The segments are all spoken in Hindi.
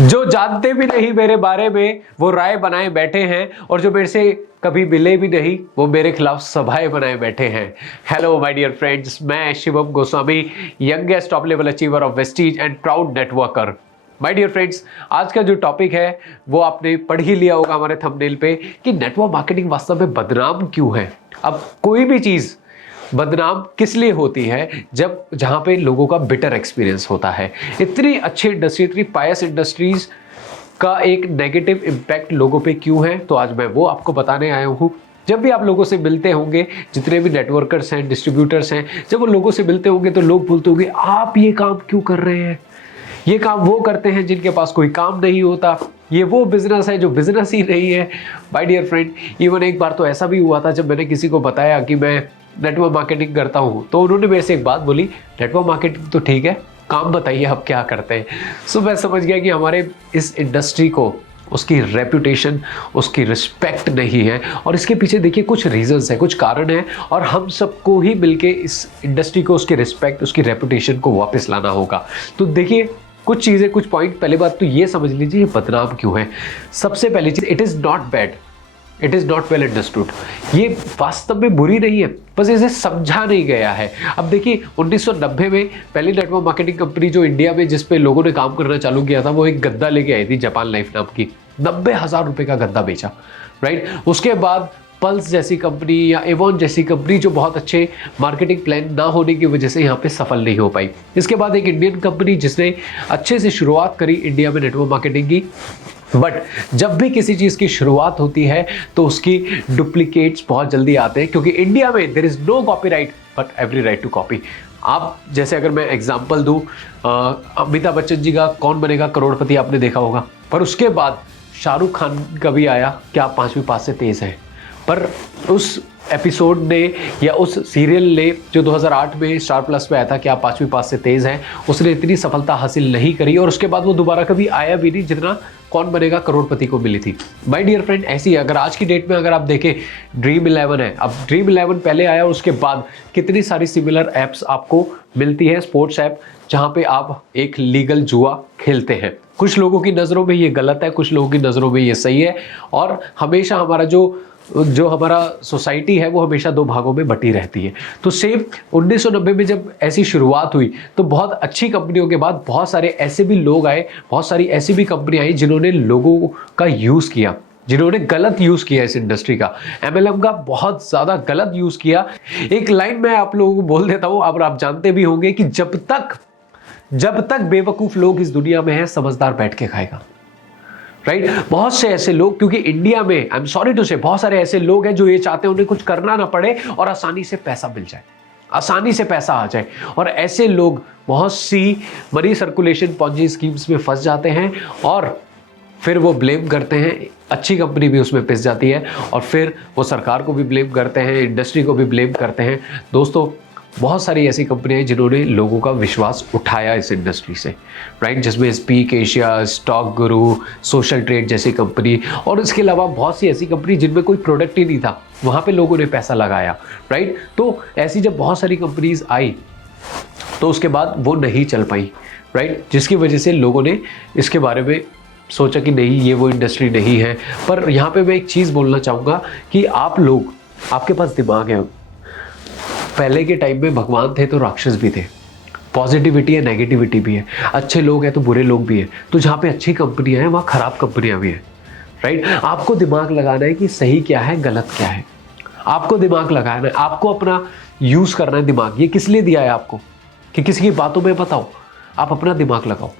जो जानते भी नहीं मेरे बारे में वो राय बनाए बैठे हैं, और जो मेरे से कभी मिले भी नहीं वो मेरे खिलाफ सभाएं बनाए बैठे हैं। हेलो माय डियर फ्रेंड्स, मैं Shivam Goswami, youngest top level achiever of Vestige and proud networker. My dear friends, आज का जो टॉपिक है वो आपने पढ़ ही लिया होगा हमारे थंबनेल पे कि नेटवर्क मार्केटिंग वास्तव में बदनाम क्यों है। अब कोई भी चीज़ बदनाम किस लिए होती है, जब जहां पे लोगों का बिटर एक्सपीरियंस होता है। इतनी अच्छी इंडस्ट्री, इतनी पायस इंडस्ट्रीज का एक नेगेटिव इम्पैक्ट लोगों पे क्यों है, तो आज मैं वो आपको बताने आया हूँ। जब भी आप लोगों से मिलते होंगे, जितने भी नेटवर्कर्स हैं, डिस्ट्रीब्यूटर्स हैं, जब वो लोगों से मिलते होंगे तो लोग बोलते होंगे आप ये काम क्यों कर रहे हैं, ये काम वो करते हैं जिनके पास कोई काम नहीं होता, ये वो बिजनेस है जो बिजनेस ही नहीं है। माय डियर फ्रेंड, इवन एक बार तो ऐसा भी हुआ था जब मैंने किसी को बताया कि मैं नेटवर्क मार्केटिंग करता हूँ, तो उन्होंने मेरे से एक बात बोली, नेटवर्क मार्केटिंग तो ठीक है, काम बताइए आप क्या करते हैं। सो मैं समझ गया कि हमारे इस इंडस्ट्री को उसकी रेपुटेशन, उसकी रिस्पेक्ट नहीं है, और इसके पीछे देखिए कुछ रीजंस है, कुछ कारण है, और हम सबको ही मिलके इस इंडस्ट्री को, उसकी रिस्पेक्ट, उसकी रेपुटेशन को वापस लाना होगा। तो देखिए कुछ चीज़ें, कुछ पॉइंट। पहली बात तो ये समझ लीजिए ये बदनाम क्यों है। सबसे पहली चीज़, it is not bad, it is not well understood. ये वास्तव में बुरी नहीं है, बस इसे समझा नहीं गया है। अब देखिए 1990 में पहली नेटवर्क मार्केटिंग कंपनी जो इंडिया में, जिस पे लोगों ने काम करना चालू किया था, वो एक गद्दा लेके आई थी, जापान लाइफ नाम की। 90,000 रुपये का गद्दा बेचा, राइट। उसके बाद पल्स जैसी कंपनी या एवॉन जैसी कंपनी जो बहुत अच्छे मार्केटिंग प्लान ना होने की वजह से यहाँ पे सफल नहीं हो पाई। इसके बाद एक इंडियन कंपनी जिसने अच्छे से शुरुआत करी इंडिया में नेटवर्क मार्केटिंग की, बट जब भी किसी चीज़ की शुरुआत होती है तो उसकी डुप्लीकेट्स बहुत जल्दी आते हैं, क्योंकि इंडिया में there is no copyright but every right to copy. आप जैसे अगर मैं एग्जांपल दूं, अमिताभ बच्चन जी का कौन बनेगा करोड़पति आपने देखा होगा, पर उसके बाद शाहरुख खान का भी आया क्या आप पाँचवीं पास से तेज़ हैं, पर उस एपिसोड ने या उस सीरियल ने जो 2008 में स्टार प्लस पे आया था कि आप पाँचवीं पास से तेज़ हैं, उसने इतनी सफलता हासिल नहीं करी, और उसके बाद वो दोबारा कभी आया भी नहीं जितना कौन बनेगा करोड़पति को मिली थी। माय डियर फ्रेंड, ऐसी अगर आज की डेट में अगर आप देखें, ड्रीम 11 है। अब ड्रीम 11 पहले आया, और उसके बाद कितनी सारी सिमिलर ऐप्स आपको मिलती है, स्पोर्ट्स ऐप, जहाँ पे आप एक लीगल जुआ खेलते हैं। कुछ लोगों की नज़रों में ये गलत है, कुछ लोगों की नज़रों में ये सही है, और हमेशा हमारा जो हमारा सोसाइटी है वो हमेशा दो भागों में बटी रहती है। तो सेम 1990 में जब ऐसी शुरुआत हुई तो बहुत अच्छी कंपनियों के बाद बहुत सारे ऐसे भी लोग आए, बहुत सारी ऐसी भी कंपनी आई जिन्होंने लोगों का यूज़ किया, जिन्होंने गलत यूज़ किया इस इंडस्ट्री का, MLM का बहुत ज़्यादा गलत यूज़ किया। एक लाइन मैं आप लोगों को बोल देता हूँ, अब आप जानते भी होंगे कि जब तक बेवकूफ़ लोग इस दुनिया में हैं, समझदार बैठ के खाएगा, राइट। बहुत से ऐसे लोग, क्योंकि इंडिया में आई एम सॉरी टू से बहुत सारे ऐसे लोग हैं जो ये चाहते हैं उन्हें कुछ करना ना पड़े और आसानी से पैसा मिल जाए, आसानी से पैसा आ जाए, और ऐसे लोग बहुत सी मनी सर्कुलेशन पॉन्जी स्कीम्स में फंस जाते हैं, और फिर वो ब्लेम करते हैं, अच्छी कंपनी भी उसमें पिस जाती है, और फिर वो सरकार को भी ब्लेम करते हैं, इंडस्ट्री को भी ब्लेम करते हैं। दोस्तों, बहुत सारी ऐसी कंपनियां हैं जिन्होंने लोगों का विश्वास उठाया इस इंडस्ट्री से, राइट, जिसमें स्पीक एशिया, स्टॉक गुरु, सोशल ट्रेड जैसी कंपनी, और इसके अलावा बहुत सी ऐसी कंपनी जिनमें कोई प्रोडक्ट ही नहीं था, वहाँ पे लोगों ने पैसा लगाया, राइट। तो ऐसी जब बहुत सारी कंपनीज आई तो उसके बाद वो नहीं चल पाई, राइट, जिसकी वजह से लोगों ने इसके बारे में सोचा कि नहीं, ये वो इंडस्ट्री नहीं है। पर यहाँ पर मैं एक चीज़ बोलना चाहूँगा कि आप लोग, आपके पास दिमाग है। पहले के टाइम में भगवान थे तो राक्षस भी थे, पॉजिटिविटी है, नेगेटिविटी भी है, अच्छे लोग हैं तो बुरे लोग भी हैं। तो जहाँ पे अच्छी कंपनियां हैं वहाँ खराब कंपनियां भी हैं, राइट। आपको दिमाग लगाना है कि सही क्या है, गलत क्या है, आपको दिमाग लगाना है, आपको अपना यूज़ करना है दिमाग। ये किस लिए दिया है आपको कि किसी की बातों में बताओ, आप अपना दिमाग लगाओ,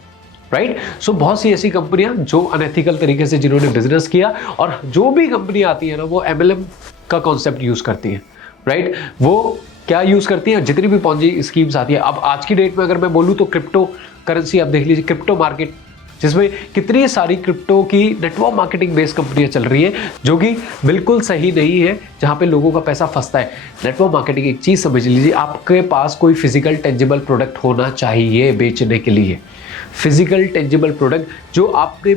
राइट। सो बहुत सी ऐसी कंपनियां जो अनएथिकल तरीके से जिन्होंने बिजनेस किया, और जो भी कंपनी आती है ना वो MLM का कॉन्सेप्ट यूज़ करती है, राइट। वो क्या यूज़ करती है, जितनी भी पॉन्जी स्कीम्स आती है। अब आज की डेट में अगर मैं बोलूँ तो क्रिप्टो करेंसी, आप देख लीजिए क्रिप्टो मार्केट, जिसमें कितनी सारी क्रिप्टो की नेटवर्क मार्केटिंग बेस्ड कंपनियां चल रही है, जो कि बिल्कुल सही नहीं है, जहां पे लोगों का पैसा फंसता है। नेटवर्क मार्केटिंग, एक चीज़ समझ लीजिए, आपके पास कोई फिजिकल टेंजिबल प्रोडक्ट होना चाहिए बेचने के लिए। फिजिकल टेंजिबल प्रोडक्ट जो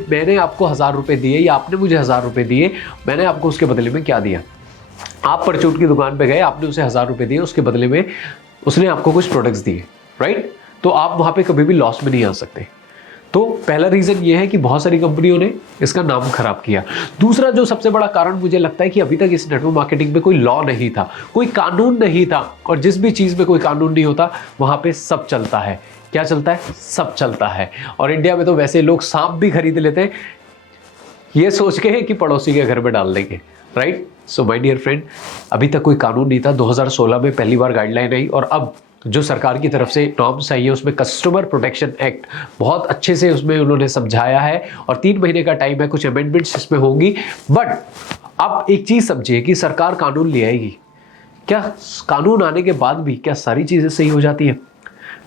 मैंने आपको 1000 रुपये दिए या आपने मुझे 1000 रुपये दिए, मैंने आपको उसके बदले में क्या दिया। आप परचून की दुकान पे गए, आपने उसे 1000 रुपये दिए, उसके बदले में उसने आपको कुछ प्रोडक्ट्स दिए, राइट। तो आप वहाँ पे कभी भी लॉस में नहीं आ सकते। तो पहला रीजन ये है कि बहुत सारी कंपनियों ने इसका नाम खराब किया। दूसरा जो सबसे बड़ा कारण मुझे लगता है कि अभी तक इस नेटवर्क मार्केटिंग में कोई लॉ नहीं था, कोई कानून नहीं था, और जिस भी चीज में कोई कानून नहीं होता वहां पे सब चलता है। क्या चलता है? सब चलता है। और इंडिया में तो वैसे लोग सांप भी खरीद लेते हैं ये सोच के कि पड़ोसी के घर में डाल देंगे, right? So my dear friend, अभी तक कोई कानून नहीं था। 2016 में पहली बार गाइडलाइन आई, और अब जो सरकार की तरफ से नॉर्म्स आई है उसमें कस्टमर प्रोटेक्शन एक्ट बहुत अच्छे से उसमें उन्होंने समझाया है, और 3 महीने का टाइम है, कुछ अमेंडमेंट्स इसमें होंगी। बट अब एक चीज समझिए कि सरकार कानून ले आएगी, क्या कानून आने के बाद भी क्या सारी चीजें सही हो जाती है?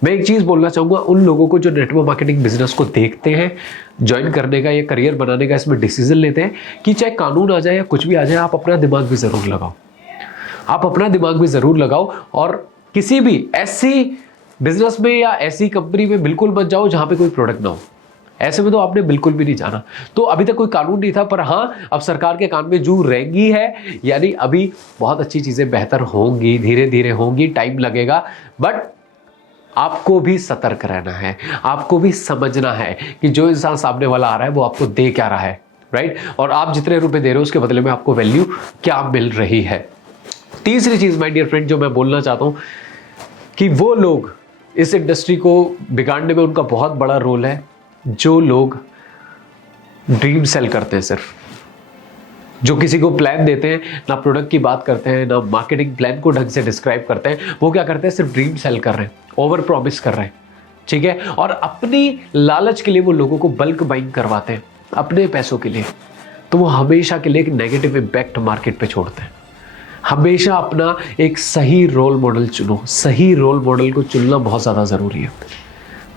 मैं एक चीज बोलना चाहूंगा उन लोगों को जो नेटवर्क मार्केटिंग बिजनेस को देखते हैं, ज्वाइन करने का या करियर बनाने का इसमें डिसीजन लेते हैं, कि चाहे कानून आ जाए या कुछ भी आ जाए, आप अपना दिमाग भी जरूर लगाओ। आप अपना दिमाग भी जरूर लगाओ, और किसी भी ऐसी बिजनेस में या ऐसी कंपनी में बिल्कुल मत जाओ जहां पे कोई प्रोडक्ट ना हो। ऐसे में तो आपने बिल्कुल भी नहीं जाना। तो अभी तक कोई कानून नहीं था, पर हाँ अब सरकार के कान में जू रेंगी है, यानी अभी बहुत अच्छी चीजें बेहतर होंगी, धीरे धीरे होंगी, टाइम लगेगा। बट आपको भी सतर्क रहना है, आपको भी समझना है कि जो इंसान सामने वाला आ रहा है वो आपको दे क्या रहा है, राइट? और आप जितने रुपए दे रहे हो उसके बदले में आपको वैल्यू क्या मिल रही है। तीसरी चीज माय डियर फ्रेंड जो मैं बोलना चाहता हूं कि वो लोग इस इंडस्ट्री को बिगाड़ने में उनका बहुत बड़ा रोल है जो लोग ड्रीम सेल करते हैं, सिर्फ जो किसी को प्लान देते हैं, ना प्रोडक्ट की बात करते हैं, ना मार्केटिंग प्लान को ढंग से डिस्क्राइब करते हैं। वो क्या करते हैं? सिर्फ ड्रीम सेल कर रहे हैं, ओवर प्रॉमिस कर रहे हैं, ठीक है? और अपनी लालच के लिए वो लोगों को बल्क बाइंग करवाते हैं अपने पैसों के लिए। तो वो हमेशा के लिए एक नेगेटिव इम्पैक्ट मार्केट पे छोड़ते हैं। हमेशा अपना एक सही रोल मॉडल चुनो। सही रोल मॉडल को चुनना बहुत ज़्यादा ज़रूरी है,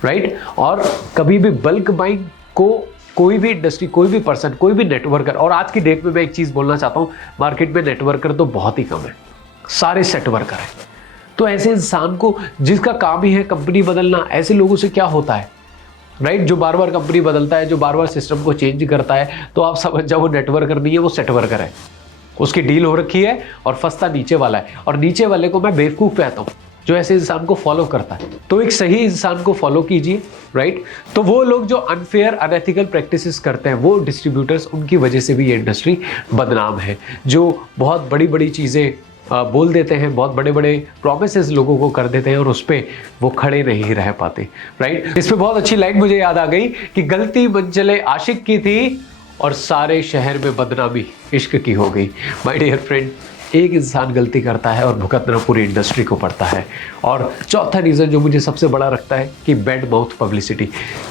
राइट? और कभी भी बल्क बाइंग को कोई भी इंडस्ट्री, कोई भी पर्सन, कोई भी नेटवर्कर, और आज की डेट में मैं एक चीज़ बोलना चाहता हूँ, मार्केट में नेटवर्कर तो बहुत ही कम है, सारे सेट वर्कर हैं। तो ऐसे इंसान को जिसका काम ही है कंपनी बदलना, ऐसे लोगों से क्या होता है, राइट? जो बार बार कंपनी बदलता है, जो बार बार सिस्टम को चेंज करता है, तो आप समझ जाओ वो नेटवर्कर नहीं है, वो सेट वर्कर है। उसकी डील हो रखी है और फंसता नीचे वाला है, और नीचे वाले को मैं बेवकूफ़ कहता हूँ जो ऐसे इंसान को फॉलो करता है। तो एक सही इंसान को फॉलो कीजिए, राइट? तो वो लोग जो अनफेयर अनएथिकल प्रैक्टिसेस करते हैं, वो डिस्ट्रीब्यूटर्स, उनकी वजह से भी ये इंडस्ट्री बदनाम है। जो बहुत बड़ी बड़ी चीज़ें बोल देते हैं, बहुत बड़े बड़े प्रोमिसेस लोगों को कर देते हैं, और उस पर वो खड़े नहीं रह पाते, राइट? इस पर बहुत अच्छी लाइन मुझे याद आ गई कि गलती मंजिले आशिक की थी और सारे शहर में बदनामी इश्क की हो गई। माय डियर फ्रेंड, एक इंसान गलती करता है और भुगतना पूरी इंडस्ट्री को पड़ता है। और चौथा रीज़न जो मुझे सबसे बड़ा लगता है कि बैड माउथ पब्लिसिटी,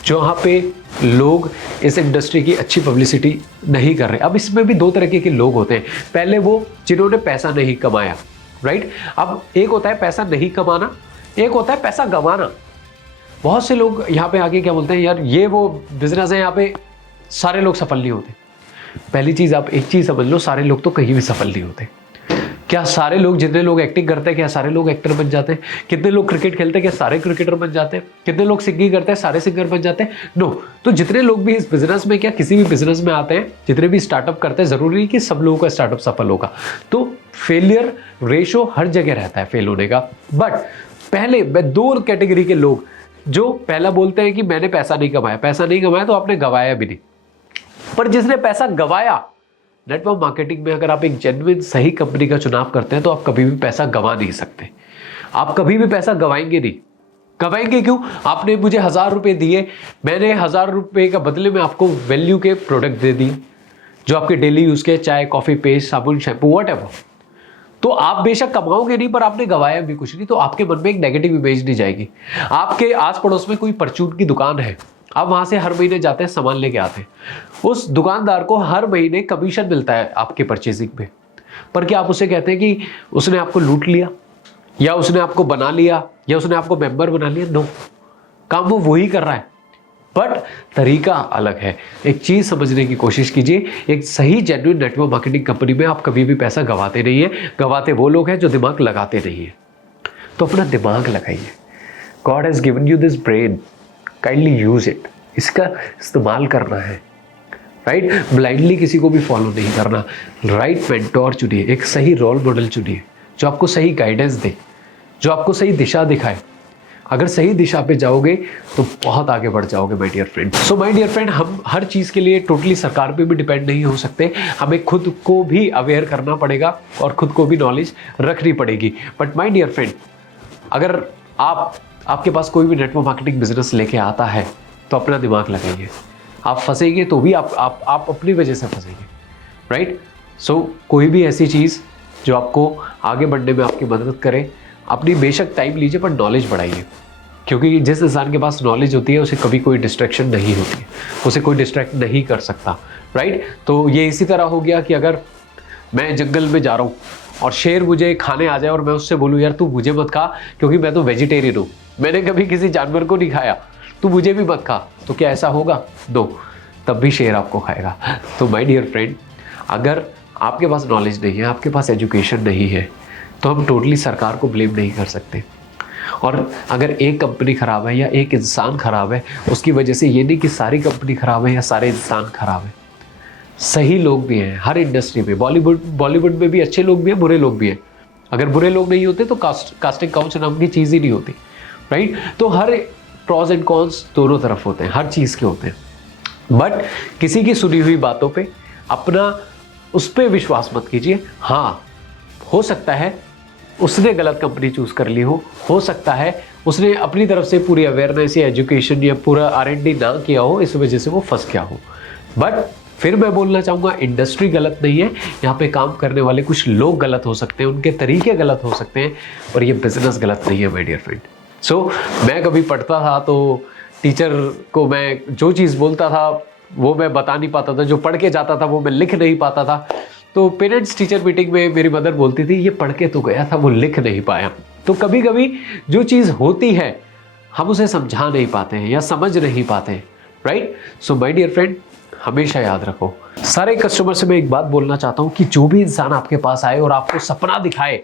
जहाँ पे लोग इस इंडस्ट्री की अच्छी पब्लिसिटी नहीं कर रहे। अब इसमें भी दो तरीके के लोग होते हैं। पहले वो जिन्होंने पैसा नहीं कमाया, राइट? अब एक होता है पैसा नहीं कमाना, एक होता है पैसा गंवाना। बहुत से लोग यहाँ पे आके क्या बोलते हैं, यार ये वो बिजनेस है, यहाँ पे सारे लोग सफल नहीं होते। पहली चीज़ आप एक चीज़ समझ लो, सारे लोग तो कहीं भी सफल नहीं होते। क्या सारे लोग, जितने लोग एक्टिंग करते हैं, क्या सारे लोग एक्टर बन जाते हैं? कितने लोग क्रिकेट खेलते हैं, क्या सारे क्रिकेटर बन जाते हैं? कितने लोग सिंगिंग करते हैं, सारे सिंगर बन जाते हैं? नो। तो जितने लोग भी इस बिजनेस में, क्या किसी भी बिजनेस में आते हैं, जितने भी स्टार्टअप करते हैं, जरूरी नहीं कि सब लोगों का स्टार्टअप सफल होगा। तो फेलियर रेशो हर जगह रहता है फेल होने का। बट पहले मैं दो कैटेगरी के लोग, जो पहला बोलते हैं कि मैंने पैसा नहीं कमाया, पैसा नहीं कमाया तो आपने गवाया भी नहीं। पर जिसने पैसा गवाया, नेटवर्क मार्केटिंग में अगर आप एक जेन्युइन सही कंपनी का चुनाव करते हैं तो आप कभी भी पैसा गवा नहीं सकते। आप कभी भी पैसा गवाएंगे नहीं। गवाएंगे क्यों? आपने मुझे 1000 रुपए दिए, मैंने 1000 रुपए का बदले में आपको वैल्यू के प्रोडक्ट दे दिए जो आपके डेली यूज के, चाय, कॉफी, पेस्ट, साबुन, शैम्पू, व्हाटएवर। तो आप बेशक कमाओगे नहीं, पर आपने गवाया भी कुछ नहीं। तो आपके मन में एक नेगेटिव इमेज नहीं जाएगी। आपके आस पड़ोस में कोई परचून की दुकान है, आप वहां से हर महीने जाते हैं, सामान लेके आते हैं, उस दुकानदार को हर महीने कमीशन मिलता है आपके परचेजिंग में। पर क्या आप उसे कहते हैं कि उसने आपको लूट लिया, या उसने आपको बना लिया, या उसने आपको मेंबर बना लिया? नो, काम वो वही कर रहा है, बट तरीका अलग है। एक चीज समझने की कोशिश कीजिए, एक सही जेन्युइन नेटवर्क मार्केटिंग कंपनी में आप कभी भी पैसा गवाते नहीं है। गवाते वो लोग हैं जो दिमाग लगाते नहीं है। तो अपना दिमाग लगाइए। God has given you this brain, kindly use it. इसका इस्तेमाल करना है, राइट? ब्लाइंडली किसी को भी फॉलो नहीं करना। राइट मेंटोर चुनिए, एक सही रोल मॉडल चुनिए जो आपको सही गाइडेंस दे, जो आपको सही दिशा दिखाए, अगर सही दिशा पे जाओगे तो बहुत आगे बढ़ जाओगे my dear friend. So my dear friend, हम हर चीज़ के लिए टोटली सरकार पे भी डिपेंड नहीं हो सकते, हमें खुद को भी अवेयर करना पड़ेगा और खुद को भी नॉलेज रखनी पड़ेगी। बट माय डियर फ्रेंड, अगर आपके पास कोई भी नेटवर्क मार्केटिंग बिजनेस लेके आता है तो अपना दिमाग लगाइए। आप फंसेंगे तो भी आप अपनी वजह से फंसेंगे, राइट। सो कोई भी ऐसी चीज़ जो आपको आगे बढ़ने में आपकी मदद करे, अपनी बेशक टाइम लीजिए पर नॉलेज बढ़ाइए, क्योंकि जिस इंसान के पास नॉलेज होती है उसे कभी कोई डिस्ट्रैक्शन नहीं होती है, उसे कोई डिस्ट्रैक्ट नहीं कर सकता, राइट। तो ये इसी तरह हो गया कि अगर मैं जंगल में जा रहा हूँ और शेर मुझे खाने आ जाए और मैं उससे बोलूँ यार तू मुझे मत खा क्योंकि मैं तो वेजिटेरियन हूँ, मैंने कभी किसी जानवर को नहीं खाया, तू मुझे भी मत खा, तो क्या ऐसा होगा? नो, तब भी शेर आपको खाएगा। तो माय डियर फ्रेंड, अगर आपके पास नॉलेज नहीं है, आपके पास एजुकेशन नहीं है, तो हम टोटली सरकार को ब्लेम नहीं कर सकते। और अगर एक कंपनी ख़राब है या एक इंसान ख़राब है, उसकी वजह से ये नहीं कि सारी कंपनी ख़राब है या सारे इंसान ख़राब है। सही लोग भी हैं हर इंडस्ट्री में, बॉलीवुड में भी अच्छे लोग भी हैं, बुरे लोग भी हैं। अगर बुरे लोग नहीं होते तो कास्टिंग काउच नाम की चीज़ ही नहीं होती, राइट। तो हर प्रॉज एंड कॉन्स दोनों तरफ होते हैं, हर चीज़ के होते हैं। बट किसी की सुनी हुई बातों पे अपना उस पर विश्वास मत कीजिए। हाँ, हो सकता है उसने गलत कंपनी चूज़ कर ली हो सकता है उसने अपनी तरफ से पूरी अवेयरनेस या एजुकेशन या पूरा R&D ना किया हो, इस वजह से वो फंस गया हो। बट फिर मैं बोलना चाहूँगा, इंडस्ट्री गलत नहीं है, यहाँ पे काम करने वाले कुछ लोग गलत हो सकते हैं, उनके तरीके गलत हो सकते हैं, और ये बिजनेस गलत नहीं है माय डियर फ्रेंड। सो मैं कभी पढ़ता था तो टीचर को मैं जो चीज़ बोलता था वो मैं बता नहीं पाता था, जो पढ़ के जाता था वो मैं लिख नहीं पाता था। तो पेरेंट्स टीचर मीटिंग में मेरी मदर बोलती थी ये पढ़ के तो गया था, वो लिख नहीं पाया। तो कभी कभी जो चीज़ होती है हम उसे समझा नहीं पाते हैं या समझ नहीं पाते हैं, right. So my dear friend, हमेशा याद रखो, सारे कस्टमर से मैं एक बात बोलना चाहता हूँ कि जो भी इंसान आपके पास आए और आपको सपना दिखाए,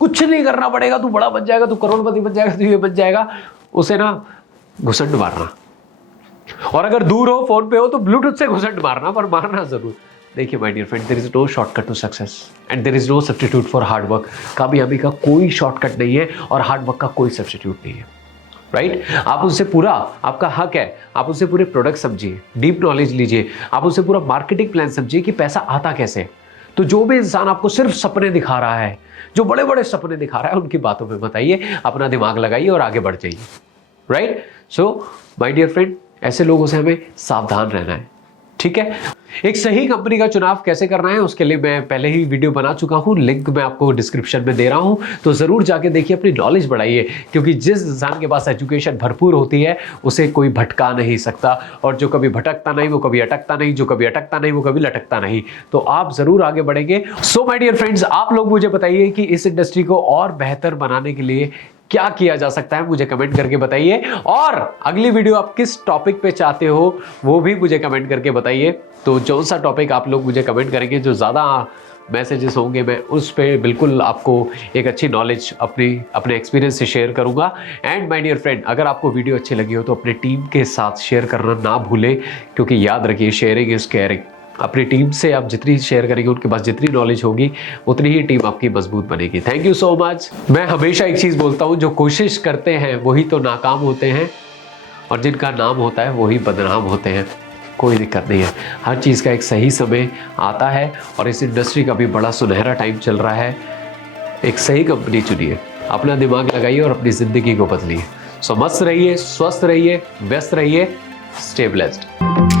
कुछ नहीं करना पड़ेगा, तू बड़ा बन जाएगा, तू करोड़पति बन जाएगा, तू ये बन जाएगा, उसे ना घुसंड मारना। और अगर दूर हो, फोन पे हो, तो ब्लूटूथ से घुसंड मारना, पर मारना जरूर। देखिए my dear friend, there is no shortcut to success and there is no substitute for hard work. कामयाबी का कोई शॉर्टकट नहीं है और हार्ड वर्क का कोई सब्स्टिट्यूट नहीं है, राइट। आप उससे पूरा, आपका हक है, आप उससे पूरे प्रोडक्ट समझिए, डीप नॉलेज लीजिए, आप उससे पूरा मार्केटिंग प्लान समझिए कि पैसा आता कैसे। तो जो भी इंसान आपको सिर्फ सपने दिखा रहा है, जो बड़े बड़े सपने दिखा रहा है, उनकी बातों में बताइए, अपना दिमाग लगाइए और आगे बढ़ जाइए, right. So my dear friend, ऐसे लोगों से हमें सावधान रहना है, ठीक है। एक सही कंपनी का चुनाव कैसे करना है उसके लिए मैं पहले ही वीडियो बना चुका हूं, लिंक मैं आपको डिस्क्रिप्शन में दे रहा हूं, तो जरूर जाके देखिए, अपनी नॉलेज बढ़ाइए, क्योंकि जिस इंसान के पास एजुकेशन भरपूर होती है उसे कोई भटका नहीं सकता, और जो कभी भटकता नहीं वो कभी अटकता नहीं, जो कभी अटकता नहीं वो कभी लटकता नहीं। तो आप जरूर आगे बढ़ेंगे। सो माय डियर फ्रेंड्स, आप लोग मुझे बताइए कि इस इंडस्ट्री को और बेहतर बनाने के लिए क्या किया जा सकता है, मुझे कमेंट करके बताइए। और अगली वीडियो आप किस टॉपिक पे चाहते हो वो भी मुझे कमेंट करके बताइए। तो जो सा टॉपिक आप लोग मुझे कमेंट करेंगे, जो ज़्यादा मैसेजेस होंगे, मैं उस पर बिल्कुल आपको एक अच्छी नॉलेज अपने एक्सपीरियंस से शेयर करूंगा। एंड माय डियर फ्रेंड, अगर आपको वीडियो अच्छी लगी हो तो अपने टीम के साथ शेयर करना ना भूलें, क्योंकि याद रखिए, शेयरिंग इज केयरिंग। अपनी टीम से आप जितनी शेयर करेंगे, उनके पास जितनी नॉलेज होगी, उतनी ही टीम आपकी मजबूत बनेगी। Thank you so much. मैं हमेशा एक चीज़ बोलता हूँ, जो कोशिश करते हैं वही तो नाकाम होते हैं, और जिनका नाम होता है वही बदनाम होते हैं। कोई दिक्कत नहीं है, हर चीज़ का एक सही समय आता है, और इस इंडस्ट्री का भी बड़ा सुनहरा टाइम चल रहा है। एक सही कंपनी चुनिए, अपना दिमाग लगाइए और अपनी ज़िंदगी को बदलिए। सो मस्त रहिए, स्वस्थ रहिए, व्यस्त रहिए, स्टे ब्लेस्ड।